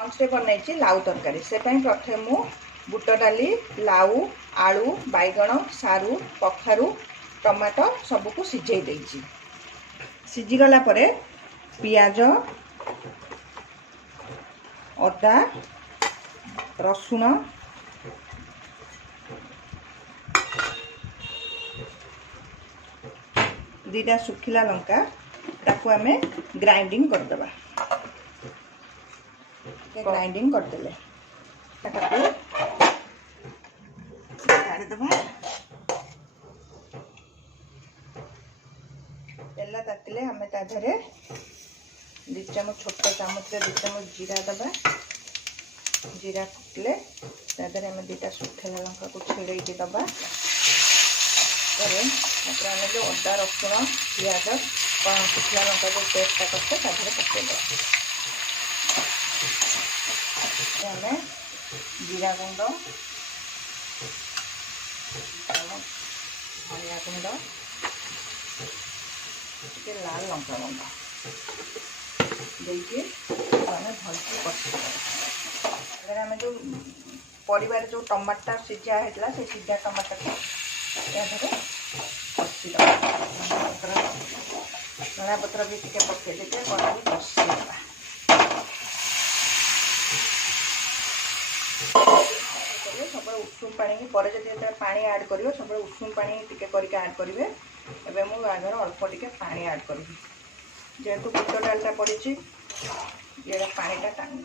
Lunch रे बनई लाउ तरकारी से प्रथमे मु बुट डाली लाउ आलू बैगण सारू कखारू टमाटो सबको सिझे देइछि। सिझीगला पियाज अदा रसुण दीटा सुखिला लंका ताकू आमे ग्राइंडिंग करदेबा। ग्राइंडिंग करदेले तेल तातिले आमे ता धरे 2 चम्मच छोट चामच 2 चम्मच जीरा दबा। जीरा फुटले ता धरे आमे 2टा सुखिला लंका को छेड़े के दबा। आमे जो अदा रसुण पियाज सुखिला लंका जो पेस्ट करते ता धरे पकेदेबा। आमे जीरा गुंड धनिया गुंड के लाल लंका गुंड देखिए भलसे कषि आम जो परिवार जो टमाटर सीझा होता से सीझा टमाटर को कषि धनिया पत्र भी टे पकईदे कषिदेवा। सब उषुम पानी पर पानी ऐड कर सब उषुम पानी टिके करके ऐड करेंगे। एवं मुझे आगे अल्प टिके पानी ऐड करी जेहेतु बुट डालटा पड़ी ये पानीटा टाणी।